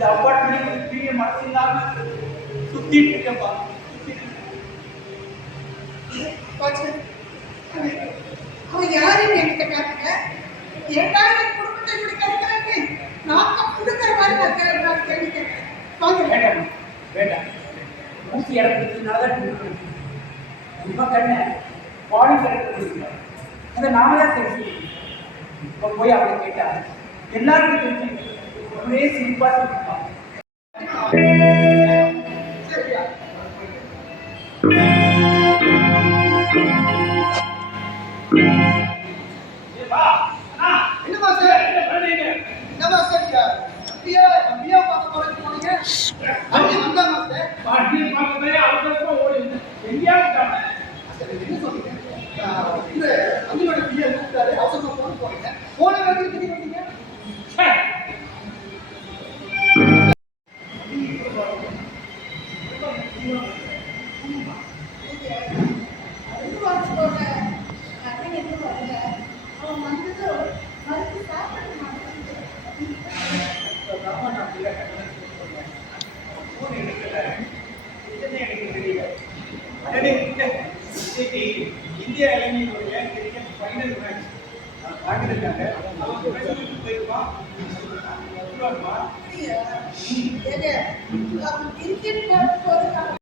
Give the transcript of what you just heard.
இந்த அப்பார்ட்மெண்ட் பெரிய மனசு இல்லாம சுத்திட்டு இருக்கேன்ப்பா. அவன் யாருன்னு என்கிட்ட காட்டுங்க. ஏன்னா என் குடும்பத்தை இப்படி கருக்கிறாங்க. நான் கொடுக்குற மாதிரி நான் கேள்வி கேட்கிறேன். வாங்க. வேண்டாம் வேண்டாம், ஊசி இடத்துனாலதான் கொடுக்கணும். இப்ப கண்ண பாடி கிடக்கு கொடுக்கணும். அதை நாம தான் தெரிஞ்சுக்கணும். இப்ப போய் அவளை கேட்டா எல்லாருக்கும் தெரிஞ்சு ஒரே சிரிப்பா சிரிப்பான். இந்தியா இளைஞர்களுடைய கிரிக்கெட் ஃபைனல் மேட்ச் பார்த்துருக்காங்க. கிரிக்கெட்